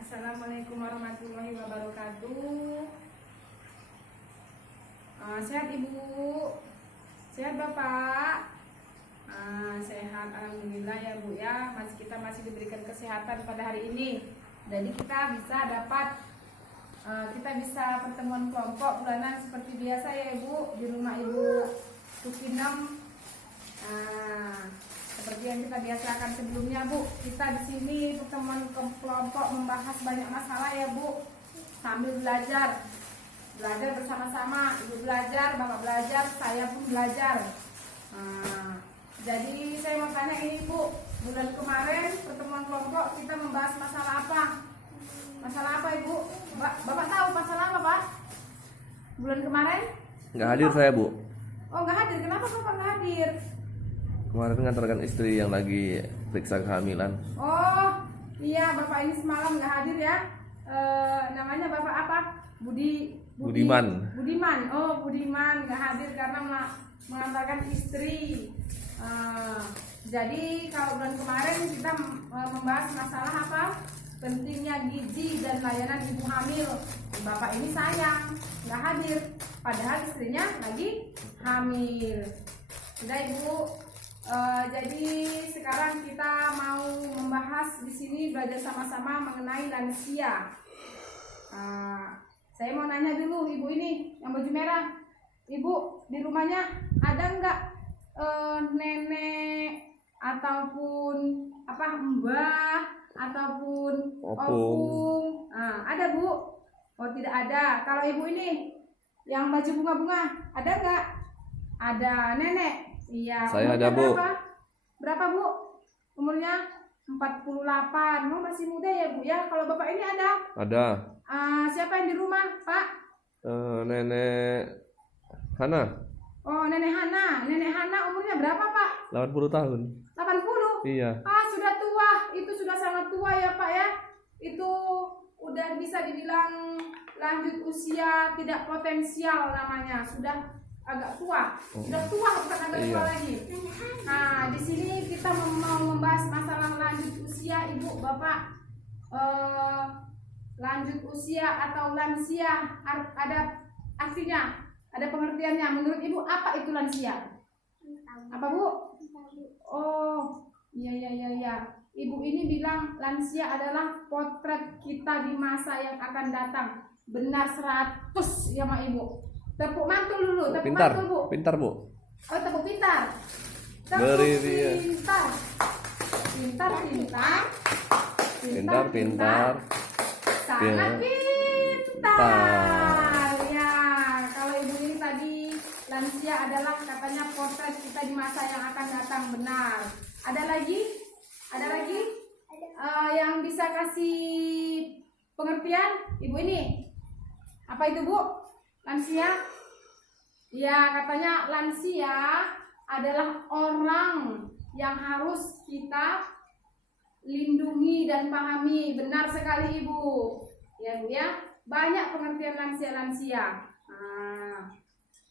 Assalamualaikum warahmatullahi wabarakatuh. Sehat Ibu? Sehat Bapak? Sehat, alhamdulillah ya Bu ya. Kita masih diberikan kesehatan pada hari ini. Jadi kita bisa pertemuan kelompok bulanan seperti biasa ya Ibu di rumah Ibu Tukinem. Seperti yang kita biasakan sebelumnya Bu, kita di sini pertemuan kelompok membahas banyak masalah ya Bu, sambil belajar bersama-sama. Ibu belajar, Bapak belajar, saya pun belajar. Jadi saya mau tanya ini Bu, bulan kemarin pertemuan kelompok kita membahas masalah apa? Masalah apa Ibu? Bapak tahu masalah apa Pak? Bulan kemarin? Nggak hadir saya Bu. Oh nggak hadir, kenapa Bapak nggak hadir? Kemarin ngantarkan istri yang lagi periksa kehamilan. Oh iya, Bapak ini semalam nggak hadir ya. Namanya Bapak apa? Budiman. Oh Budiman nggak hadir karena mengantarkan istri. Jadi kalau bulan kemarin kita membahas masalah apa? Pentingnya gizi dan layanan ibu hamil. Bapak ini sayang nggak hadir, padahal istrinya lagi hamil. Sudah Ibu. Jadi sekarang kita mau membahas di sini, belajar sama-sama mengenai lansia. Saya mau nanya dulu Ibu ini yang baju merah. Ibu di rumahnya ada nggak nenek ataupun mbah ataupun opung? Ada Bu? Oh tidak ada. Kalau Ibu ini yang baju bunga-bunga ada nggak? Ada nenek. Iya. Saya ada Bu. Berapa Bu? Umurnya 48. Oh masih muda ya Bu ya. Kalau Bapak ini ada? Ada. Siapa yang di rumah Pak? Nenek Hana. Oh Nenek Hana. Nenek Hana umurnya berapa Pak? 80 tahun. 80? Iya. Sudah tua. Itu sudah sangat tua ya Pak ya. Itu udah bisa dibilang lanjut usia tidak potensial namanya. Sudah agak tua, sudah tua bukan agak tua lagi. Nah di sini kita mau membahas masalah lanjut usia Ibu Bapak. Lanjut usia atau lansia ada artinya, ada pengertiannya. Menurut Ibu apa itu lansia? Apa Bu? Oh iya. Ibu ini bilang lansia adalah potret kita di masa yang akan datang. Benar 100 ya Mak Ibu. Tepuk mantul dulu, mantul Bu. Pintar Bu. Oh tepuk pintar. Beri dia. Pintar. Sangat pintar. Ya, kalau Ibu ini tadi lansia adalah katanya potret kita di masa yang akan datang, benar. Ada lagi? Yang bisa kasih pengertian Ibu ini? Apa itu Bu? Lansia? Ya, katanya lansia adalah orang yang harus kita lindungi dan pahami. Benar sekali Ibu. Ya Bu ya, banyak pengertian lansia.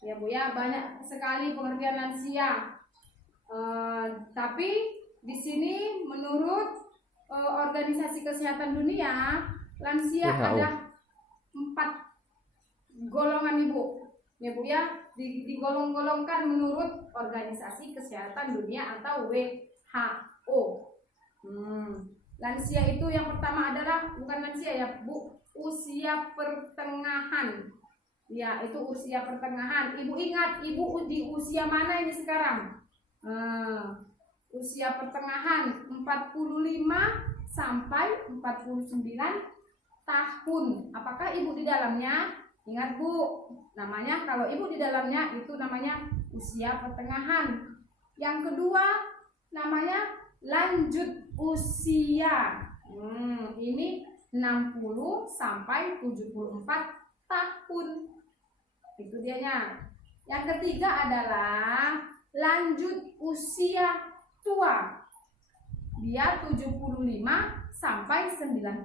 Ya Bu ya, banyak sekali pengertian lansia. Tapi di sini menurut Organisasi Kesehatan Dunia, lansia ada 4 golongan Ibu. Ya Bu ya, digolong-golongkan menurut Organisasi Kesehatan Dunia atau WHO. Lansia itu yang pertama adalah bukan lansia ya Bu, usia pertengahan. Ya, itu usia pertengahan. Ibu ingat Ibu di usia mana ini sekarang? Usia pertengahan 45 sampai 49 tahun. Apakah Ibu di dalamnya? Ingat Bu, namanya kalau Ibu di dalamnya itu namanya usia pertengahan. Yang kedua namanya lanjut usia. Ini 60 sampai 74 tahun. Itu dianya. Yang ketiga adalah lanjut usia tua. Dia 75 sampai 90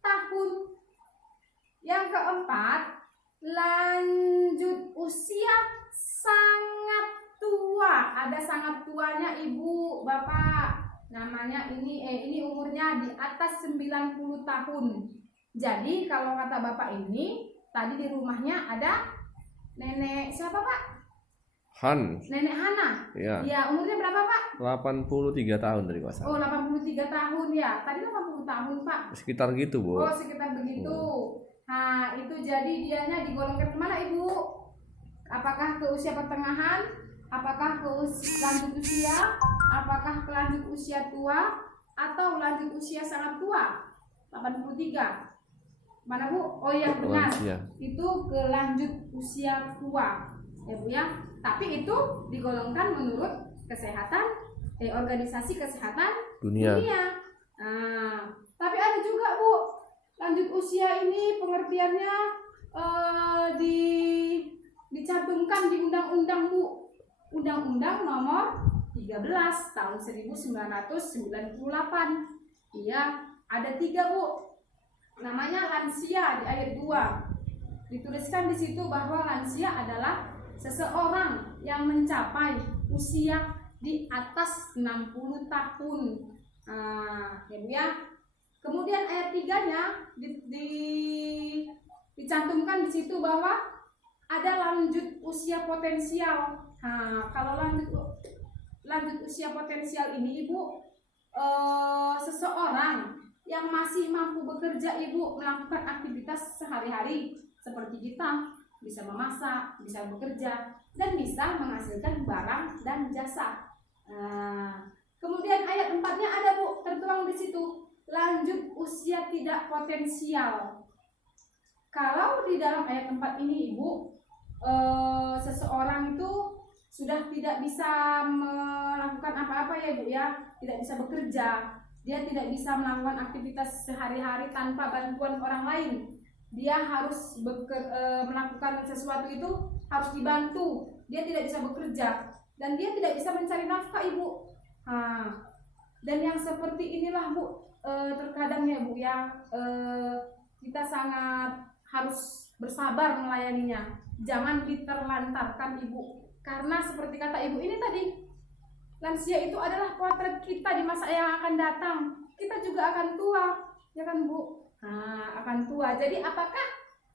tahun. Yang keempat, lanjut usia sangat tua. Ada sangat tuanya Ibu, Bapak. Namanya ini umurnya di atas 90 tahun. Jadi kalau kata bapak ini tadi di rumahnya ada nenek siapa pak? Han. Nenek Hana. Ya. Ya, umurnya berapa pak? 83 tahun dari kuasa. Oh 83 tahun ya. Tadi 80 tahun pak. Sekitar gitu, Bu. Oh sekitar begitu. Nah itu jadi dianya digolongkan kemana ibu? Apakah ke usia pertengahan? Apakah ke lanjut usia? Apakah ke lanjut usia tua? Atau lanjut usia sangat tua? 83. Mana bu? Oh iya benar. Itu ke lanjut usia tua. Ya bu ya. Tapi itu digolongkan menurut organisasi kesehatan dunia. Nah, tapi ada juga bu lanjut usia ini pengertiannya dicantumkan di undang-undang bu, Undang-Undang Nomor 13 tahun 1998. Iya, ada 3 bu. Namanya lansia di ayat 2. Dituliskan di situ bahwa lansia adalah seseorang yang mencapai usia di atas 60 tahun. Ya. Kemudian ayat 3-nya dicantumkan di situ bahwa ada lanjut usia potensial. Kalau lanjut usia potensial ini ibu, seseorang yang masih mampu bekerja ibu melakukan aktivitas sehari-hari seperti kita bisa memasak, bisa bekerja dan bisa menghasilkan barang dan jasa. Kemudian ayat 4-nya ada bu tertuang di situ lanjut usia tidak potensial. Kalau di dalam ayat 4 ini ibu, seseorang itu sudah tidak bisa melakukan apa-apa ya bu ya, tidak bisa bekerja. Dia tidak bisa melakukan aktivitas sehari-hari tanpa bantuan orang lain. Dia harus melakukan sesuatu itu harus dibantu. Dia tidak bisa bekerja dan dia tidak bisa mencari nafkah ibu. Dan yang seperti inilah bu, terkadang ya bu ya, kita sangat harus bersabar melayaninya. Jangan diterlantarkan ibu. Karena seperti kata ibu ini tadi, lansia itu adalah potret kita di masa yang akan datang. Kita juga akan tua, ya kan bu? Akan tua. Jadi apakah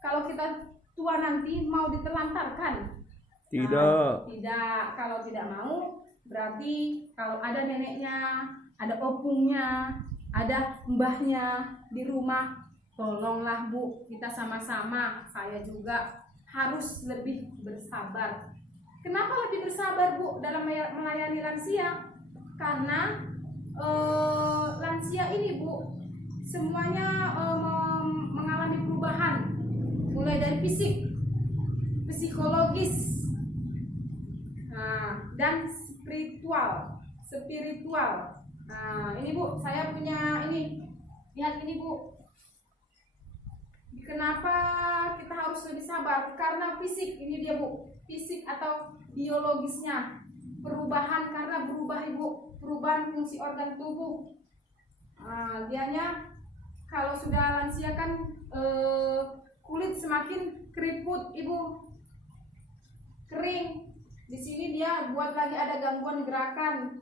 kalau kita tua nanti mau diterlantarkan? Tidak. Tidak. Kalau tidak mau, berarti kalau ada neneknya, ada opungnya, ada mbahnya di rumah, tolonglah bu, kita sama-sama, saya juga harus lebih bersabar. Kenapa lebih bersabar bu dalam melayani lansia? Karena lansia ini bu semuanya mengalami perubahan, mulai dari fisik, psikologis, dan spiritual. Ini bu, saya punya ini, lihat ini bu. Kenapa kita harus lebih sabar? Karena fisik, ini dia bu, fisik atau biologisnya perubahan karena berubah ibu, perubahan fungsi organ tubuh. Dianya kalau sudah lansia kan kulit semakin keriput ibu, kering. Di sini dia buat lagi ada gangguan gerakan,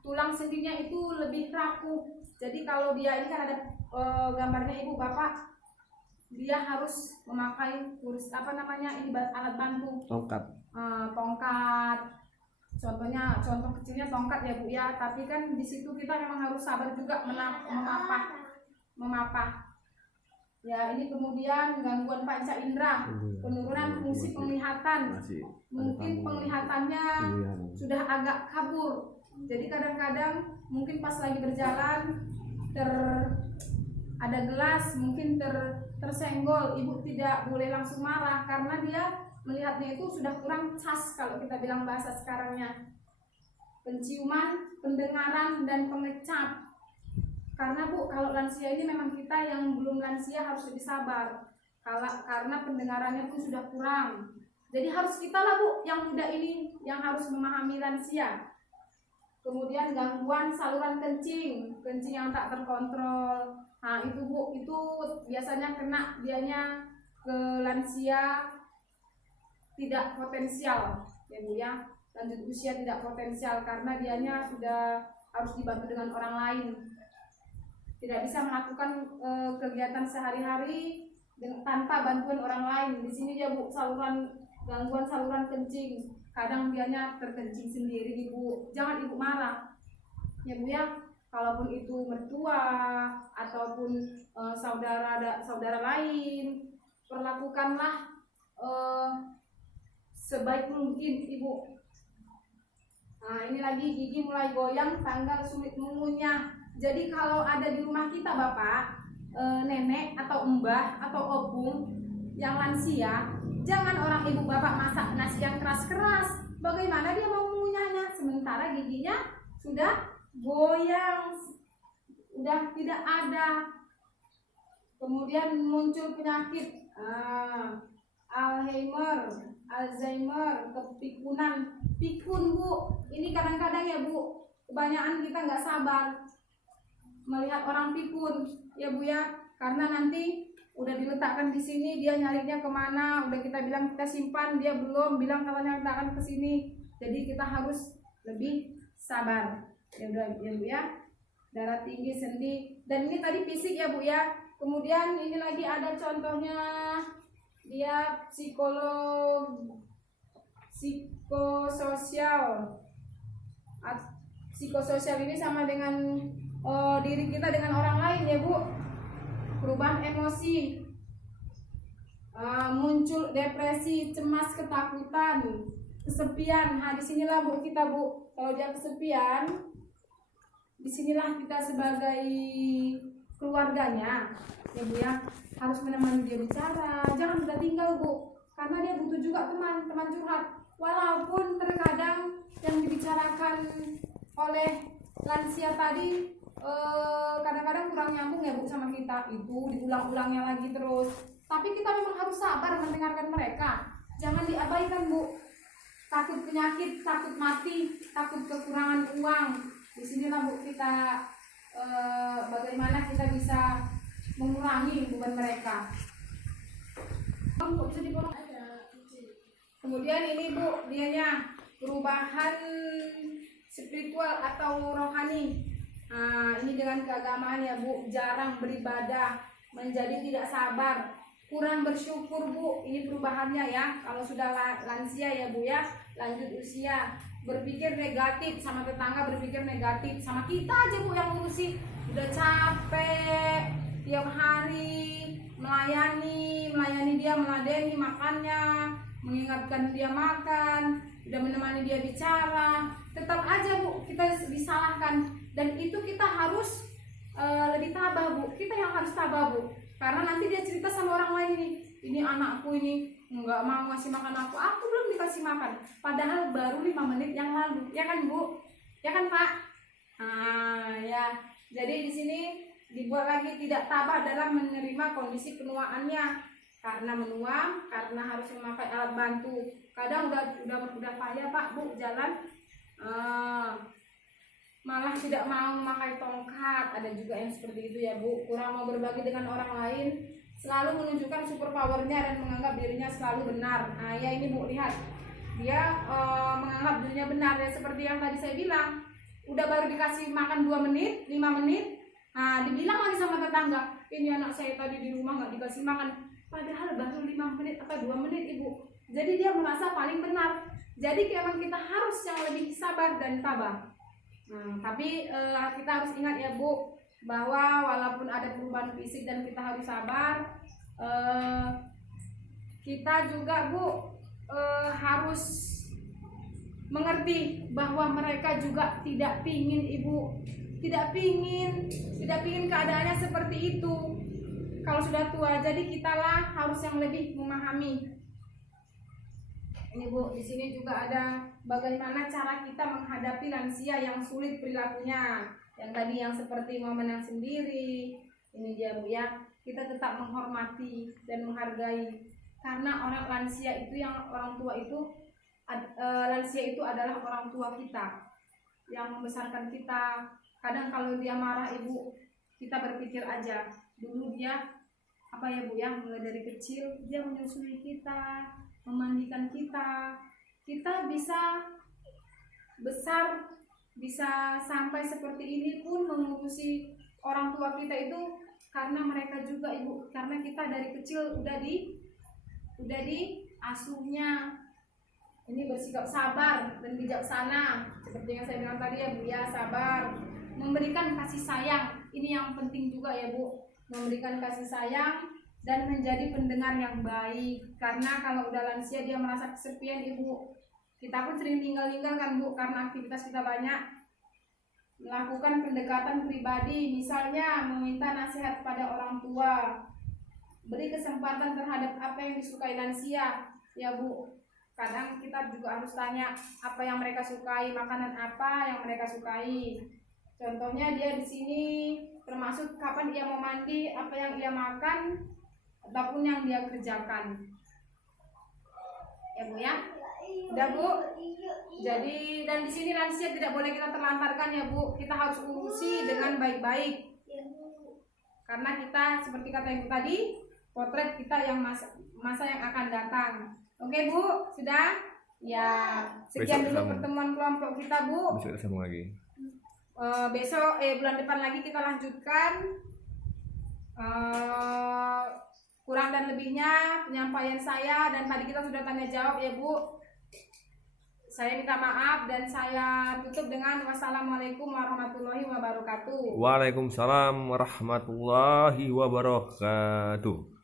tulang sendinya itu lebih rapuh. Jadi kalau dia ini kan ada gambarnya ibu bapak, dia harus memakai alat bantu, tongkat. Contoh kecilnya tongkat ya bu ya. Tapi kan di situ kita memang harus sabar juga memapah. Ya ini kemudian gangguan panca indera, penurunan fungsi penglihatan. Mungkin penglihatannya sudah agak kabur. Jadi kadang-kadang mungkin pas lagi berjalan ada gelas mungkin tersenggol, ibu tidak boleh langsung marah karena dia melihatnya itu sudah kurang cas kalau kita bilang bahasa sekarangnya. Penciuman, pendengaran dan pengecap. Karena bu, kalau lansia ini memang kita yang belum lansia harus lebih sabar. Karena pendengarannya pun sudah kurang. Jadi harus kita lah bu, yang muda ini yang harus memahami lansia. Kemudian gangguan saluran kencing yang tak terkontrol. Itu bu, itu biasanya kena dianya ke lansia tidak potensial ya bu ya, lanjut usia tidak potensial karena dianya sudah harus dibantu dengan orang lain. Tidak bisa melakukan kegiatan sehari-hari tanpa bantuan orang lain. Di sini dia Bu gangguan saluran kencing. Kadang dianya terkencing sendiri Ibu. Jangan Ibu marah. Ya Bu ya. Kalaupun itu mertua ataupun saudara lain, perlakukanlah sebaik mungkin Ibu. Nah, ini lagi gigi mulai goyang, tanggal sulit mengunyah. Jadi kalau ada di rumah kita Bapak, nenek atau mbah atau obung yang lansia, jangan orang ibu bapak masak nasi yang keras-keras. Bagaimana dia mau mengunyahnya sementara giginya sudah goyang, udah tidak ada. Kemudian muncul penyakit Alzheimer, kepikunan, pikun Bu. Ini kadang-kadang ya Bu, kebanyakan kita nggak sabar melihat orang pikun ya Bu ya, karena nanti udah diletakkan di sini dia nyarinya kemana, udah kita bilang kita simpan dia belum bilang katanya kita akan ke sini, jadi kita harus lebih sabar ya udah ya Bu ya. Darah tinggi, sendi, dan ini tadi fisik ya Bu ya. Kemudian ini lagi ada contohnya, dia psikososial ini sama dengan diri kita dengan orang lain ya Bu. Perubahan emosi, muncul depresi, cemas, ketakutan, kesepian. Nah disinilah Bu kita Bu, kalau dia kesepian, disinilah kita sebagai keluarganya ya Bu ya, harus menemani dia bicara, jangan sudah tinggal Bu, karena dia butuh juga teman curhat. Walaupun terkadang yang dibicarakan oleh lansia tadi kadang-kadang kurang nyambung ya Bu sama kita, itu diulang-ulangnya lagi terus, tapi kita memang harus sabar mendengarkan mereka, jangan diabaikan Bu. Takut penyakit, takut mati, takut kekurangan uang, disinilah Bu kita bagaimana kita bisa mengurangi beban mereka. Kemudian ini Bu, dianya perubahan spiritual atau rohani. Nah, ini dengan keagamaan ya Bu, jarang beribadah, menjadi tidak sabar, kurang bersyukur Bu. Ini perubahannya ya, kalau sudah lansia ya Bu ya, lanjut usia, berpikir negatif, sama tetangga berpikir negatif, sama kita aja Bu yang ngurusi, udah capek tiap hari melayani dia, meladeni makannya, mengingatkan dia makan, udah menemani dia bicara, tetap aja Bu kita disalahkan. Dan itu kita harus lebih tabah Bu, kita yang harus tabah Bu, karena nanti dia cerita sama orang lain, ini anakku ini nggak mau ngasih makan aku belum dikasih makan, padahal baru 5 menit yang lalu, ya kan Bu, ya kan Pak. Ya, jadi di sini dibuat lagi tidak tabah dalam menerima kondisi penuaannya, karena menua, karena harus memakai alat bantu, kadang udah payah Pak Bu jalan, malah tidak mau memakai tongkat, ada juga yang seperti itu ya Bu, kurang mau berbagi dengan orang lain, selalu menunjukkan super powernya dan menganggap dirinya selalu benar. Nah ya ini Bu, lihat dia menganggap dirinya benar ya, seperti yang tadi saya bilang, udah baru dikasih makan 2 menit, 5 menit, nah dibilang lagi sama tetangga, ini anak saya tadi di rumah nggak dikasih makan, padahal baru 5 menit atau 2 menit Ibu. Jadi dia merasa paling benar. Jadi memang kita harus yang lebih sabar dan tabah. Tapi kita harus ingat ya Bu, bahwa walaupun ada perubahan fisik dan kita harus sabar, kita juga Bu harus mengerti bahwa mereka juga tidak pingin Ibu, tidak pingin keadaannya seperti itu kalau sudah tua. Jadi kitalah harus yang lebih memahami. Ini Bu, di sini juga ada bagaimana cara kita menghadapi lansia yang sulit perilakunya. Yang tadi yang seperti mau menang sendiri, ini dia Bu ya. Kita tetap menghormati dan menghargai, karena orang lansia itu, yang orang tua itu, lansia itu adalah orang tua kita yang membesarkan kita. Kadang kalau dia marah Ibu, kita berpikir aja, dulu dia apa ya Bu ya, mulai dari kecil dia menyusui kita, memandikan kita bisa besar bisa sampai seperti ini pun mengurusi orang tua kita itu karena mereka juga Ibu, karena kita dari kecil udah diasuhnya ini bersikap sabar dan bijaksana seperti yang saya bilang tadi ya Bu ya, sabar, memberikan kasih sayang, ini yang penting juga ya Bu, memberikan kasih sayang dan menjadi pendengar yang baik, karena kalau udah lansia dia merasa kesepian Ibu, kita pun sering tinggal-tinggal kan Bu, karena aktivitas kita banyak. Melakukan pendekatan pribadi, misalnya meminta nasihat pada orang tua, beri kesempatan terhadap apa yang disukai lansia ya Bu. Kadang kita juga harus tanya apa yang mereka sukai, makanan apa yang mereka sukai. Contohnya dia di sini termasuk kapan dia mau mandi, apa yang ia makan, ataupun yang dia kerjakan. Ya Bu ya. Udah Bu. Jadi dan di sini lansia tidak boleh kita terlantarkan ya Bu. Kita harus urusi dengan baik-baik. Karena kita seperti kata Ibu tadi, potret kita yang masa yang akan datang. Oke Bu, sudah? Ya, sekian dulu pertemuan kelompok kita Bu. Besok kita sambung lagi. Bulan depan lagi kita lanjutkan. Kurang dan lebihnya penyampaian saya, dan tadi kita sudah tanya jawab ya Bu. Saya minta maaf dan saya tutup dengan wassalamualaikum warahmatullahi wabarakatuh. Waalaikumsalam warahmatullahi wabarakatuh.